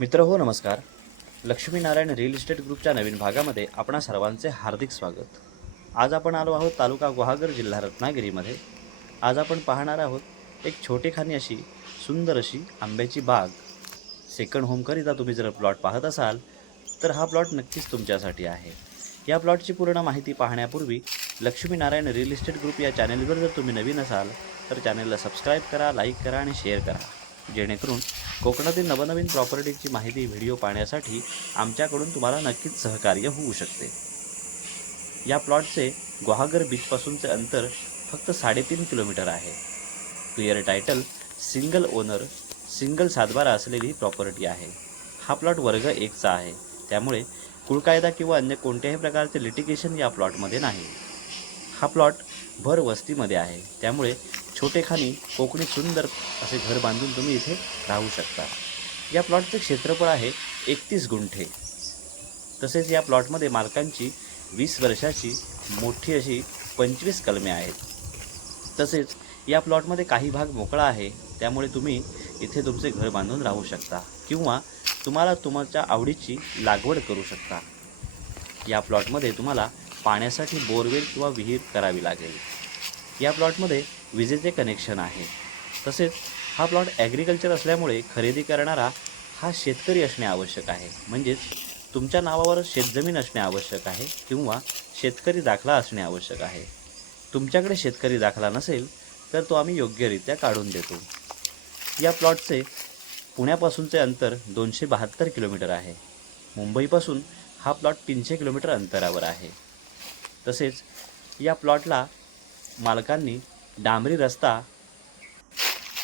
मित्र हो नमस्कार. लक्ष्मीनारायण रिअल इस्टेट ग्रुपच्या नवीन भागामध्ये आपणा सर्वांचे हार्दिक स्वागत. आज आपण आलो आहोत तालुका गुहागर जिल्हा रत्नागिरीमध्ये. आज आपण पाहणार आहोत एक छोटेखानी अशी सुंदर अशी आंब्याची बाग. सेकंड होमकरिता तुम्ही जर प्लॉट पाहत असाल तर हा प्लॉट नक्कीच तुमच्यासाठी आहे. या प्लॉटची पूर्ण माहिती पाहण्यापूर्वी लक्ष्मीनारायण रिअल इस्टेट ग्रुप या चॅनेलवर जर तुम्ही नवीन असाल तर चॅनेलला सबस्क्राईब करा लाईक करा आणि शेअर करा. जेणेकरून कोकणातील नवनवीन प्रॉपर्टीची माहिती व्हिडिओ पाहण्यासाठी आमच्याकडून तुम्हाला नक्कीच सहकार्य होऊ शकते. या प्लॉटचे गुहागर बीचपासूनचे अंतर फक्त साडेतीन किलोमीटर आहे. Clear title single owner single सातबारा असलेली प्रॉपर्टी आहे. हा प्लॉट वर्ग एकचा आहे. त्यामुळे कुळकायदा किंवा अन्य कोणत्याही प्रकारचे लिटिगेशन या प्लॉटमध्ये नाही. हा प्लॉट भर वस्तीमध्ये आहे. त्यामुळे छोटेखानी कोकणी सुंदर असे घर बांधून तुम्ही इथे राहू शकता. या प्लॉटचे क्षेत्रफळ आहे एकतीस गुंठे. तसेच या प्लॉटमध्ये मालकांची वीस वर्षाची मोठी अशी पंचवीस कलमे आहेत. तसेच या प्लॉटमध्ये काही भाग मोकळा आहे. त्यामुळे तुम्ही इथे तुमचे घर बांधून राहू शकता किंवा तुम्हाला तुमच्या आवडीची लागवड करू शकता. या प्लॉटमध्ये तुम्हाला पाण्यासाठी बोरवेल किंवा विहीर करावी लागेल. या प्लॉटमध्ये विजेचे कनेक्शन आहे. तसेच हा प्लॉट ॲग्रिकल्चर असल्यामुळे खरेदी करणारा हा शेतकरी असणे आवश्यक आहे. म्हणजेच तुमच्या नावावर शेतजमीन असणे आवश्यक आहे किंवा शेतकरी दाखला असणे आवश्यक आहे. तुमच्याकडे शेतकरी दाखला नसेल तर तो आम्ही योग्यरित्या काढून देतो. या प्लॉटचे पुण्यापासूनचे अंतर दोनशे बहात्तर किलोमीटर आहे. मुंबईपासून हा प्लॉट तीनशे किलोमीटर अंतरावर आहे. तसेच या प्लॉटला मालकांनी डांबरी रस्ता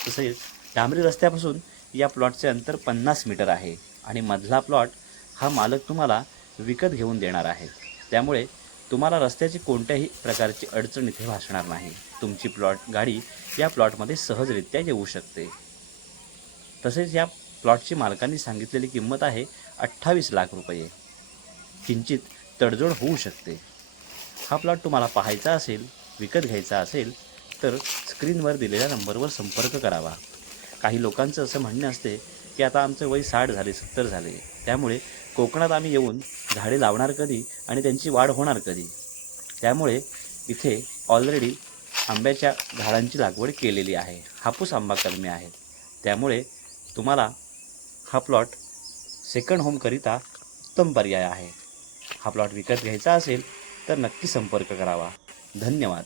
तसेच डांबरी रस्त्यापासून या प्लॉटचे अंतर पन्नास मीटर आहे आणि मधला प्लॉट हा मालक तुम्हाला विकत घेऊन देणार आहे. त्यामुळे तुम्हाला रस्त्याची कोणत्याही प्रकारची अडचण इथे भासणार नाही. तुमची प्लॉट गाडी या प्लॉटमध्ये सहजरित्या येऊ शकते. तसेच या प्लॉटची मालकांनी सांगितलेली किंमत आहे अठ्ठावीस लाख रुपये. किंचित तडजोड होऊ शकते. हा प्लॉट तुम्हाला पाहायचा असेल विकत घ्यायचा असेल तर स्क्रीनवर दिलेल्या नंबरवर संपर्क करावा. काही लोकांचं असं म्हणणं असते की आता आमचं वय साठ झाले सत्तर झाले. त्यामुळे कोकणात आम्ही येऊन झाडे लावणार कधी आणि त्यांची वाढ होणार कधी? त्यामुळे इथे ऑलरेडी आंब्याच्या झाडांची लागवड केलेली आहे. हापूस आंबा कलमे आहेत त्यामुळे तुम्हाला हा प्लॉट सेकंड होमकरिता उत्तम पर्याय आहे. हा प्लॉट विकत घ्यायचा असेल तर नक्की संपर्क करावा. धन्यवाद.